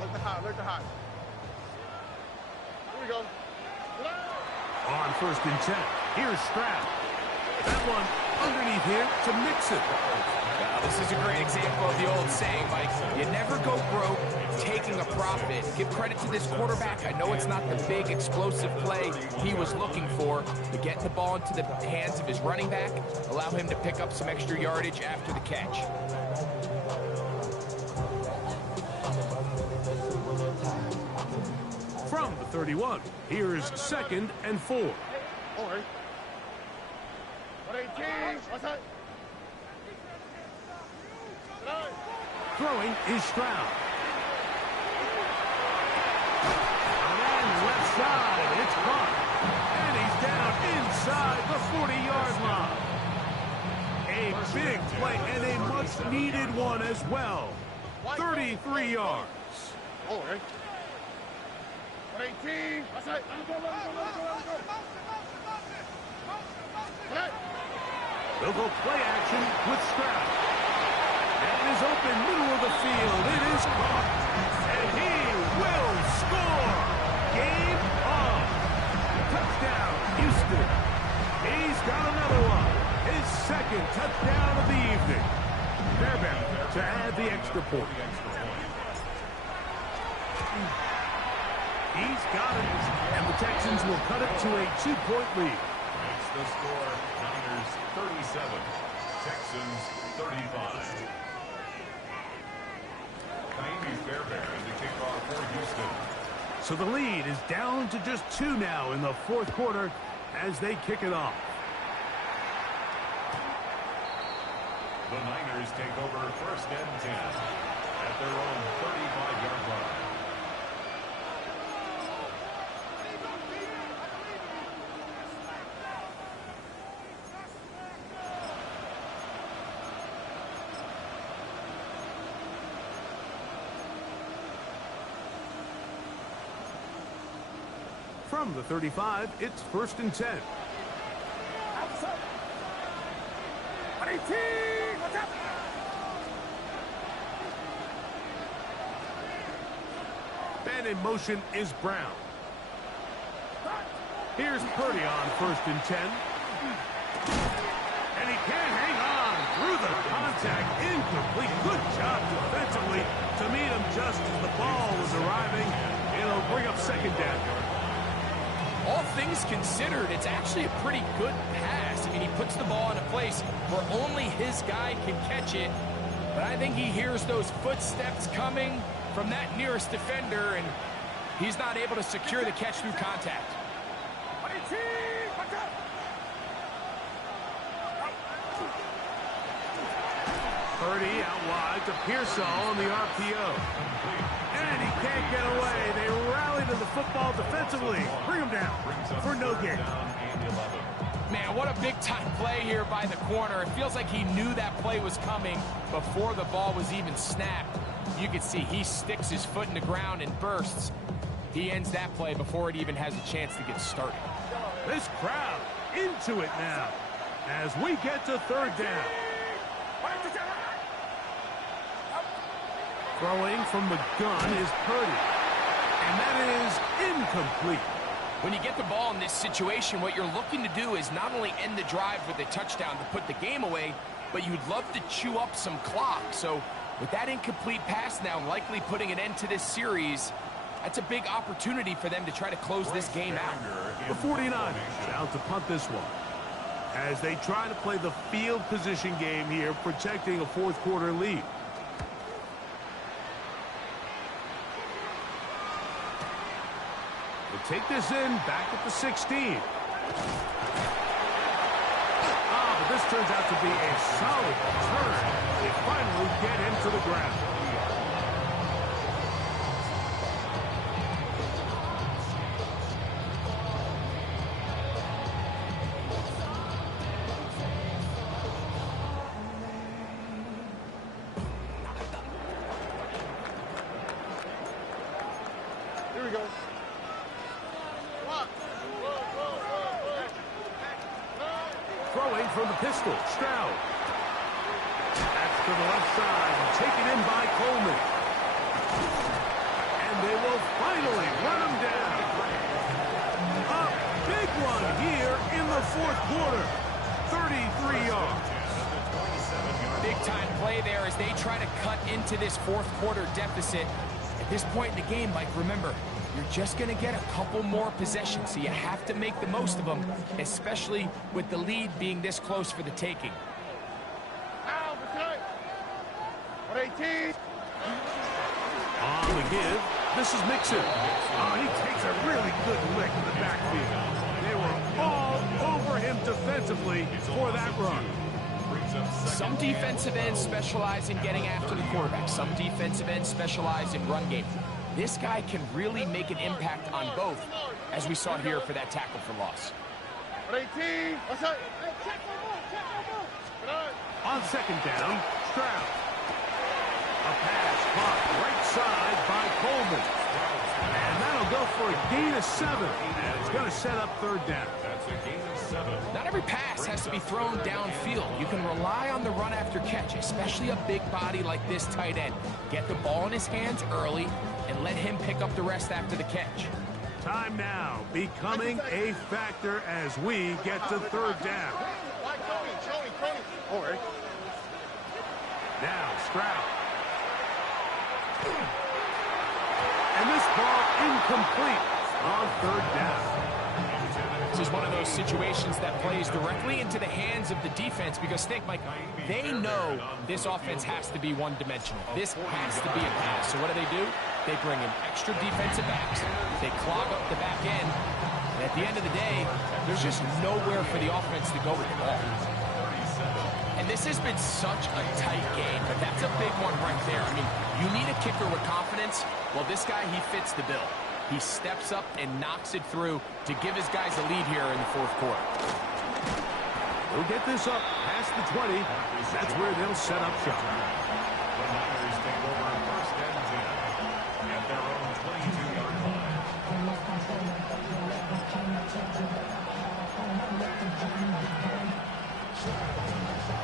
Look the high. Here we go. On first and 10, here's Stroud. That one underneath here to Mixon. This is a great example of the old saying, Mike. You never go broke taking a profit. Give credit to this quarterback. I know it's not the big explosive play he was looking for, but getting the ball into the hands of his running back, allow him to pick up some extra yardage after the catch. From the 31, here's second and 4. All right. 118. What's that? Throwing is Stroud. And left side, it's caught. And he's down inside the 40-yard line. A big play and a much-needed one as well. 33 yards. All right. 118. What's that? They'll go play action with Stroud. And is open middle of the field. It is caught. the extra point. He's got it, and the Texans will cut it to a 2-point lead. Makes the score Niners 37, Texans 35. Miami's Bearbears to kick off for Houston. So the lead is down to just 2 now in the fourth quarter as they kick it off. The Niners take over first and 10 at their own 35-yard line. From the 35, it's first and 10. And in motion is Brown. Here's Purdy on first and 10. And he can't hang on through the contact. Incomplete. Good job defensively to meet him just as the ball was arriving. It'll bring up second down. All things considered, it's actually a pretty good pass. I mean, he puts the ball in a place where only his guy can catch it. But I think he hears those footsteps coming from that nearest defender, and he's not able to secure the catch through contact. Purdy out wide to Pearsall on the RPO. And he can't get away. They rally to the football defensively. Bring him down for no gain. Man, what a big-time play here by the corner. It feels like he knew that play was coming before the ball was even snapped. You can see he sticks his foot in the ground and bursts. He ends that play before it even has a chance to get started. This crowd into it now as we get to third down. Throwing from the gun is Purdy. And that is incomplete. When you get the ball in this situation, what you're looking to do is not only end the drive with a touchdown to put the game away, but you'd love to chew up some clock. So with that incomplete pass now likely putting an end to this series, that's a big opportunity for them to try to close this game out. The 49ers out to punt this one as they try to play the field position game here, protecting a fourth quarter lead. They take this in back at the 16. But this turns out to be a solid return. They finally get into the ground. Here we go. Throwing from the pistol, Stroud. That's to the left side, and taken in by Coleman. And they will finally run him down. A big one here in the fourth quarter. 33 yards. Big-time play there as they try to cut into this fourth quarter deficit. At this point in the game, Mike, remember, you're just going to get a couple more possessions, so you have to make the most of them, especially with the lead being this close for the taking. On the give, this is Mixon. Oh, he takes a really good lick in the backfield. They were all over him defensively for that run. Some defensive ends specialize in getting after the quarterback. Some defensive ends specialize in run game. This guy can really make an impact on both, as we saw here for that tackle for loss. On second down, Stroud. A pass caught right side by Coleman. And that'll go for a gain of 7. And it's going to set up third down. That's a gain of 7. Not every pass has to be thrown downfield. You can rely on the run after catch, especially a big body like this tight end. Get the ball in his hands early and let him pick up the rest after the catch. Time now becoming a factor as we get to third down. Now Stroud And this ball incomplete on third down. This is one of those situations that plays directly into the hands of the defense because think, Mike, they know this offense has to be one-dimensional. This has to be a pass. So what do? They bring in extra defensive backs. They clog up the back end. And at the end of the day, there's just nowhere for the offense to go with the ball. And this has been such a tight game, but that's a big one right there. I mean, you need a kicker with confidence. Well, this guy, he fits the bill. He steps up and knocks it through to give his guys a lead here in the fourth quarter. They'll get this up past the 20. That's where they'll set up shop. The Niners take over first and 10 at their own 22-yard line.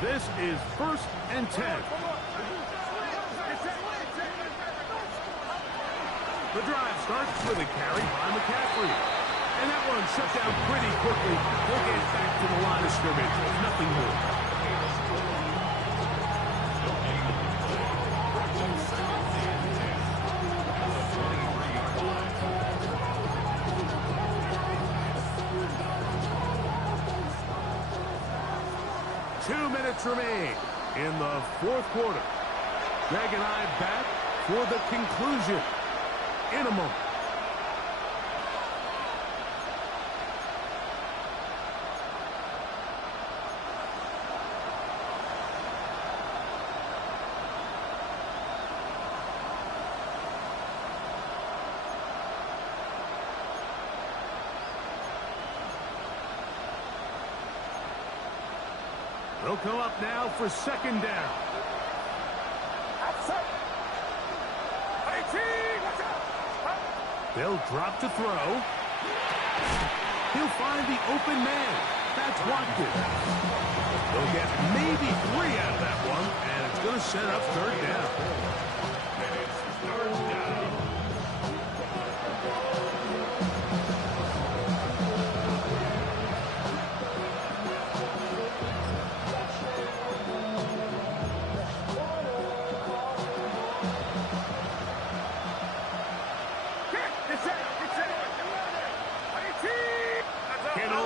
This is first and 10. The drive starts with a carry by McCaffrey. And that one shut down pretty quickly. They'll get back to the line of scrimmage. Nothing more. Two minutes remain in the fourth quarter. Greg and I back for the conclusion in a moment. They'll come up now for second down. They'll drop to throw. He'll find the open man. That's Watkins. They'll get maybe 3 out of that one, and it's going to set up third down.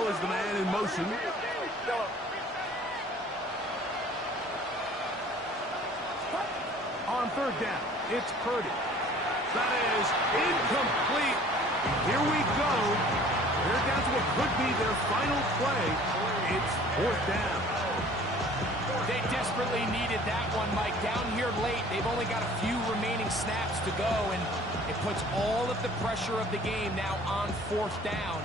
Is the man in motion. On third down, it's Purdy. That is incomplete. Here we go. They're down to what could be their final play. It's fourth down. They desperately needed that one, Mike. Down here late, they've only got a few remaining snaps to go, and it puts all of the pressure of the game now on fourth down.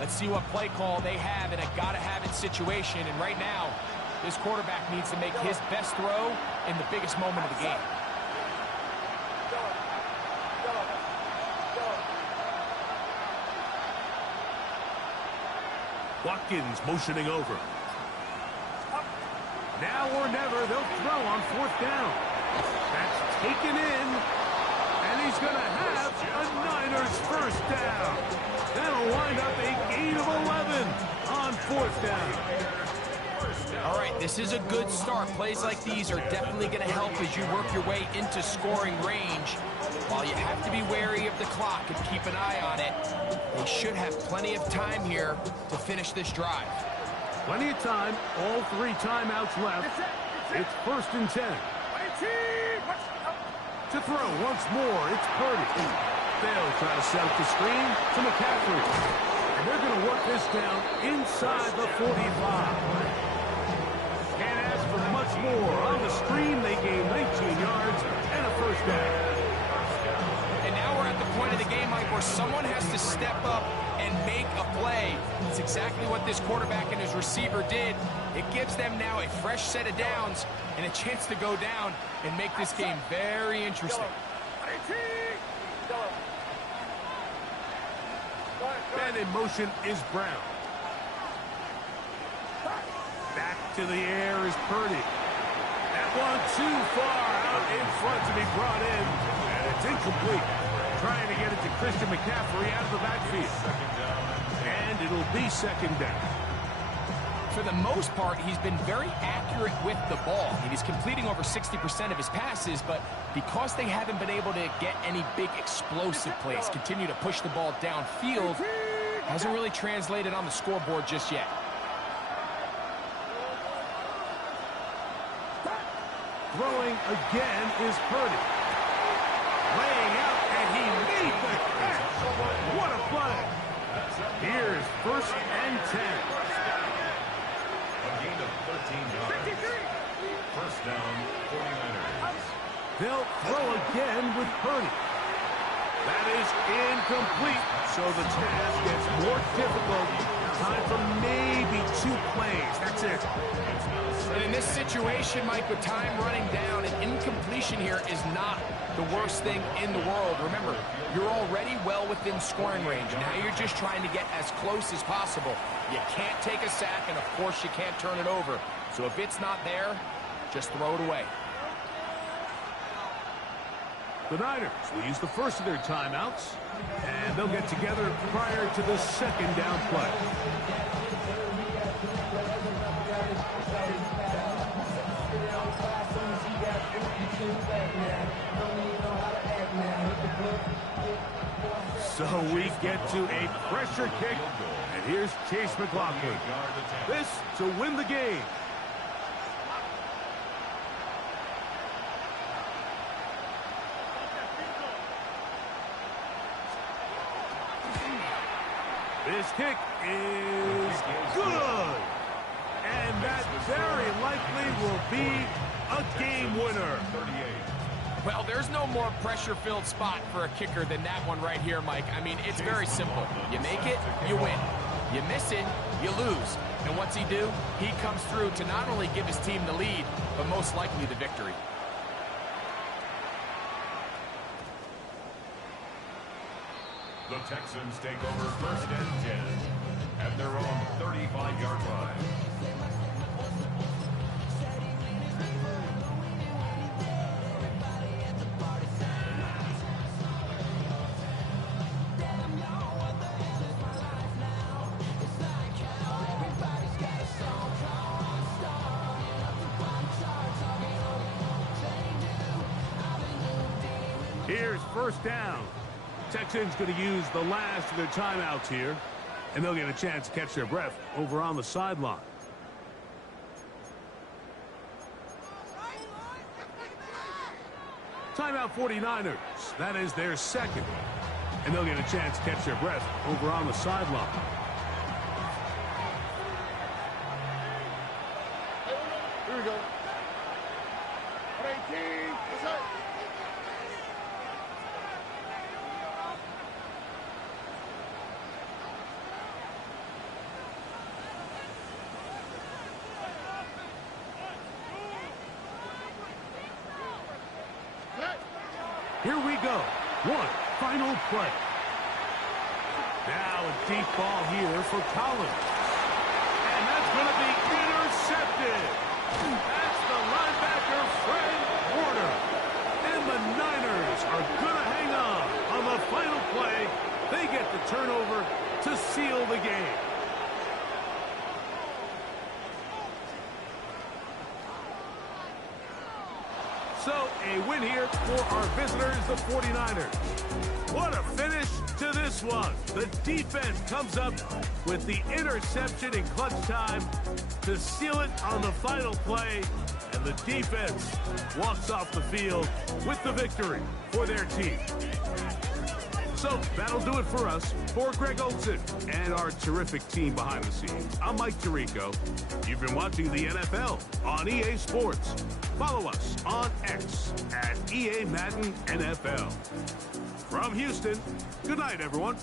Let's see what play call they have in a gotta-have-it situation. And right now, this quarterback needs to make his best throw in the biggest moment of the game. Watkins motioning over. Now or never, they'll throw on fourth down. That's taken in, and he's going to have a Niners first down. That'll wind up a gain of 11 on fourth down. All right, this is a good start. Plays like these are definitely going to help as you work your way into scoring range. While you have to be wary of the clock and keep an eye on it, they should have plenty of time here to finish this drive. Plenty of time, all 3 timeouts left. It's first and 10. To throw once more, it's Purdy. They'll try to set up the screen to McCaffrey. And they're going to work this down inside the 45. Can't ask for much more. On the screen, they gain 19 yards and a first down. And now we're at the point of the game, Mike, where someone has to step up and make a play. It's exactly what this quarterback and his receiver did. It gives them now a fresh set of downs and a chance to go down and make this game very interesting. And in motion is Brown. Back to the air is Purdy. That one too far out in front to be brought in. And it's incomplete. Trying to get it to Christian McCaffrey out of the backfield. And it'll be second down. For the most part, he's been very accurate with the ball. I mean, he's completing over 60% of his passes, but because they haven't been able to get any big explosive plays, continue to push the ball downfield, hasn't really translated on the scoreboard just yet. Throwing again is Purdy. Laying out, and he made the catch. What a play. Here's 1st and 10. A gain of 13 yards. First down, 49ers. They'll throw again with Purdy. That is incomplete, so the task gets more difficult. Time for maybe 2 plays. That's it. And in this situation, Mike, with time running down, an incompletion here is not the worst thing in the world. Remember, you're already well within scoring range. Now you're just trying to get as close as possible. You can't take a sack, and of course you can't turn it over. So if it's not there, just throw it away. The Niners will use the first of their timeouts, and they'll get together prior to the 2nd down play. So we get to a pressure kick, and here's Chase McLaughlin. This to win the game. This kick is good. And that very likely will be a game winner. Well, there's no more pressure-filled spot for a kicker than that one right here, Mike. I mean, it's very simple. You make it, you win. You miss it, you lose. And what's he do? He comes through to not only give his team the lead, but most likely the victory. The Texans take over 1st and 10 at their own 35-yard line. Here's 1st down. Texans going to use the last of their timeouts here, and they'll get a chance to catch their breath over on the sideline. Timeout 49ers. That is their 2nd, and they'll get a chance to catch their breath over on the sideline. Here we go. 18. What's up? Here we go. One final play. Now a deep ball here for Collins. And that's going to be intercepted. That's the linebacker, Fred Warner. And the Niners are going to hang on the final play. They get the turnover to seal the game. So, a win here for our visitors, the 49ers. What a finish to this one. The defense comes up with the interception in clutch time to seal it on the final play, and the defense walks off the field with the victory for their team. So, that'll do it for us. For Greg Olson and our terrific team behind the scenes, I'm Mike Tirico. You've been watching the NFL on EA Sports. Follow us on X at EA Madden NFL. From Houston, good night, everyone.